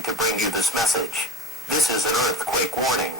programming to bring you this message. This is an earthquake warning.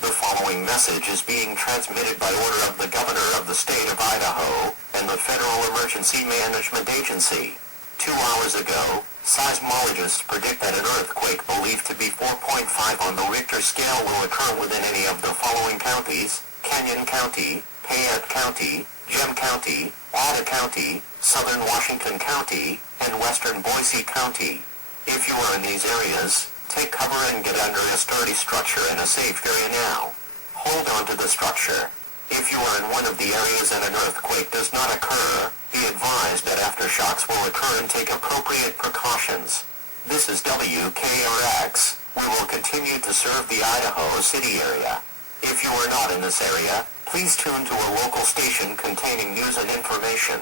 The following message is being transmitted by order of the Governor of the State of Idaho and the Federal Emergency Management Agency. 2 hours ago, seismologists predict that an earthquake believed to be 4.5 on the Richter scale will occur within any of the following counties: Canyon County, Payette County, Gem County, Ada County, Southern Washington County, and Western Boise County. If you are in these areas, take cover and get under a sturdy structure in a safe area now. Hold on to the structure. If you are in one of the areas and an earthquake does not occur, be advised that aftershocks will occur and take appropriate precautions. This is WKRX. We will continue to serve the Idaho City area. If you are not in this area, please tune to a local station containing news and information.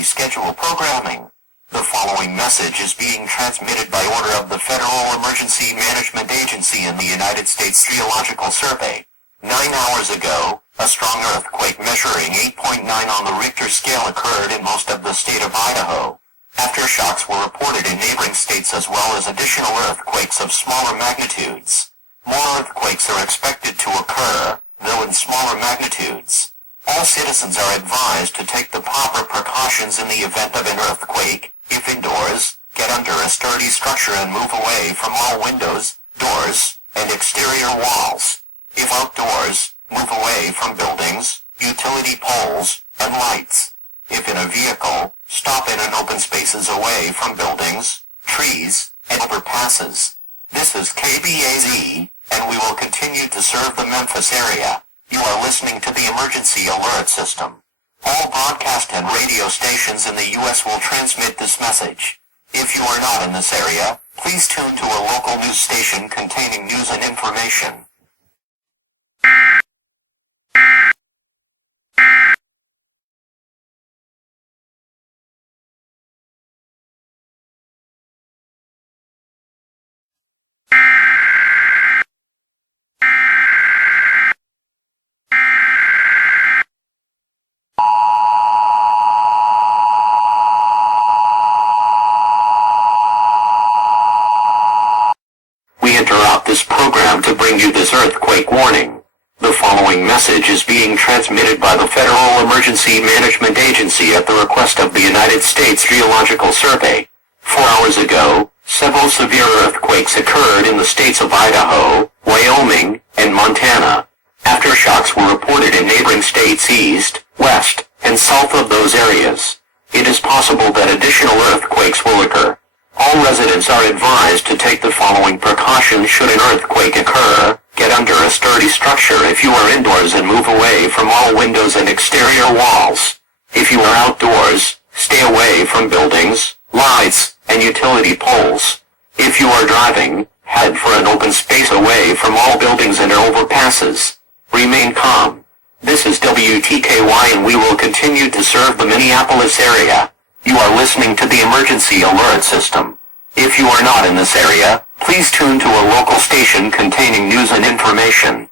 Schedule programming. The following message is being transmitted by order of the Federal Emergency Management Agency and the United States Geological Survey. 9 hours ago, a strong earthquake measuring 8.9 on the Richter scale occurred in most of the state of Idaho. Aftershocks were reported in neighboring states as well as additional earthquakes of smaller magnitudes. More earthquakes are expected to occur, though in smaller magnitudes. All citizens are advised to take the proper precautions in the event of an earthquake. If indoors, get under a sturdy structure and move away from all windows, doors, and exterior walls. If outdoors, move away from buildings, utility poles, and lights. If in a vehicle, stop in an open spaces away from buildings, trees, and overpasses. This is KBAZ, and we will continue to serve the Memphis area. You are listening to the emergency alert system. All broadcast and radio stations in the U.S. will transmit this message. If you are not in this area, please tune to a local news station containing news and information. This program to bring you this earthquake warning. The following message is being transmitted by the Federal Emergency Management Agency at the request of the United States Geological Survey. 4 hours ago, several severe earthquakes occurred in the states of Idaho, Wyoming, and Montana. Aftershocks were reported in neighboring states east, west, and south of those areas. It is possible that additional earthquakes will occur. All residents are advised to take the following precautions should an earthquake occur. Get under a sturdy structure if you are indoors and move away from all windows and exterior walls. If you are outdoors, stay away from buildings, lights, and utility poles. If you are driving, head for an open space away from all buildings and overpasses. Remain calm. This is WTKY and we will continue to serve the Minneapolis area. You are listening to the emergency alert system. If you are not in this area, please tune to a local station containing news and information.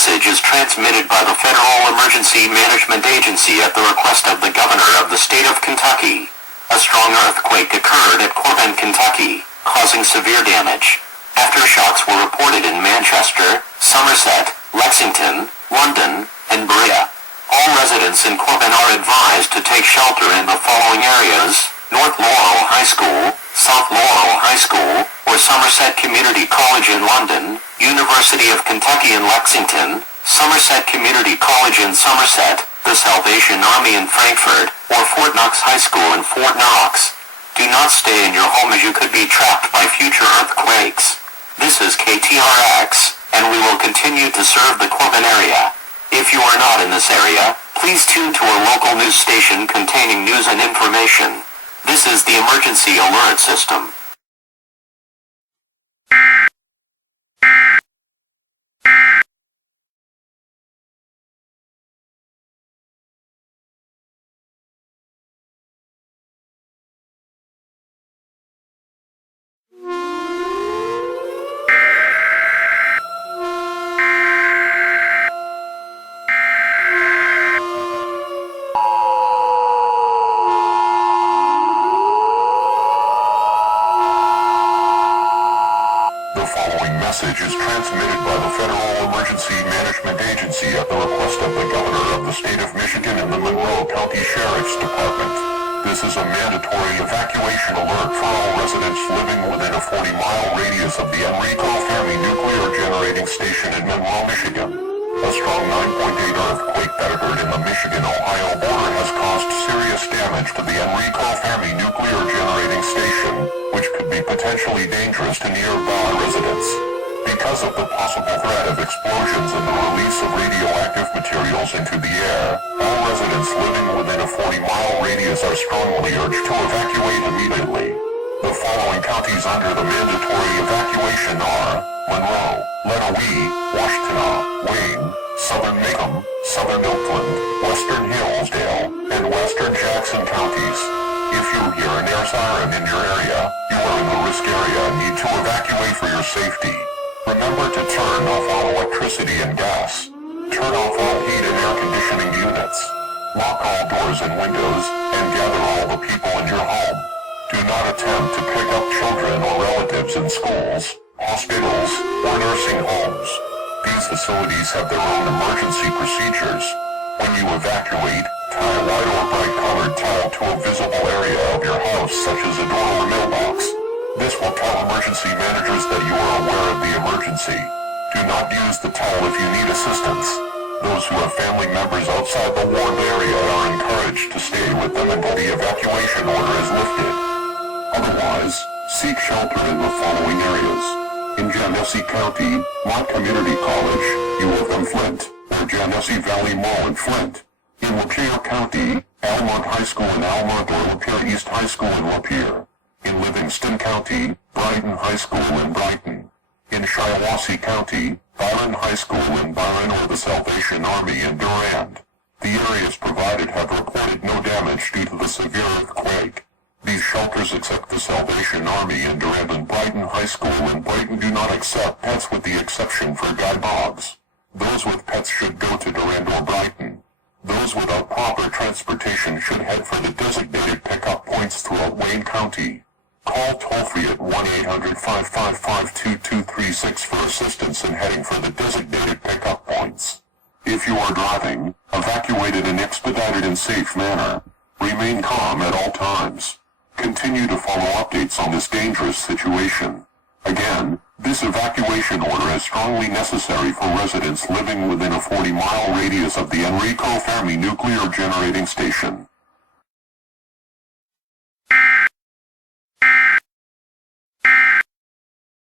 Message is transmitted by the Federal Emergency Management Agency at the request of the Governor of the State of Kentucky. A strong earthquake occurred at Corbin, Kentucky, causing severe damage. Aftershocks were reported in Manchester, Somerset, Lexington, London, and Berea. All residents in Corbin are advised to take shelter in the following areas: North Laurel High School, South Laurel High School, or Somerset Community College in London, University of Kentucky in Lexington, Somerset Community College in Somerset, the Salvation Army in Frankfurt, or Fort Knox High School in Fort Knox. Do not stay in your home as you could be trapped by future earthquakes. This is KTRX, and we will continue to serve the Corbin area. If you are not in this area, please tune to a local news station containing news and information. This is the emergency alert system. The following message is transmitted by the Federal Emergency Management Agency at the request of the Governor of the State of Michigan and the Monroe County Sheriff's Department. This is a mandatory evacuation alert for all residents living within a 40-mile radius of the Enrico Fermi Nuclear Generating Station in Monroe, Michigan. A strong 9.8 earthquake that occurred in the Michigan-Ohio border has caused serious damage to the Enrico Fermi Nuclear Generating Station, which could be potentially dangerous to nearby residents. Because of the possible threat of explosions and the release of radioactive materials into the air, all residents living within a 40-mile radius are strongly urged to evacuate immediately. The following counties under the mandatory evacuation are Monroe, Lenawee, Washtenaw, Wayne, Southern Macomb, Southern Oakland, Western Hillsdale, and Western Jackson counties. If you hear an air siren in your area, you are in the risk area and need to evacuate for your safety. Remember to turn off all electricity and gas. Turn off all heat and air conditioning units. Lock all doors and windows, and gather all the people in your home. Do not attempt to pick up children or relatives in schools, hospitals, or nursing homes. These facilities have their own emergency procedures. When you evacuate, tie a white or bright-colored towel to a visible area of your house such as a door or mailbox. This will tell emergency managers that you are aware of the emergency. Do not use the towel if you need assistance. Those who have family members outside the warned area are encouraged to stay with them until the evacuation order is lifted. Otherwise, seek shelter in the following areas. In Genesee County, Mott Community College, U of M Flint, or Genesee Valley Mall in Flint. In Lapeer County, Almont High School in Almont or Lapeer East High School in Lapeer. In Livingston County, Brighton High School in Brighton. In Shiawassee County, Byron High School in Byron or the Salvation Army in Durand. The areas provided have reported no damage due to the severe earthquake. These shelters accept the Salvation Army in Durand and Brighton High School in Brighton do not accept pets with the exception for guide dogs. Those with pets should go to Durand or Brighton. Those without proper transportation should head for the designated pickup points throughout Wayne County. Call toll-free at 1-800-555-2236 for assistance in heading for the designated pickup points. If you are driving, evacuate in an expedited and safe manner. Remain calm at all times. Continue to follow updates on this dangerous situation. Again, this evacuation order is strongly necessary for residents living within a 40-mile radius of the Enrico Fermi Nuclear Generating Station.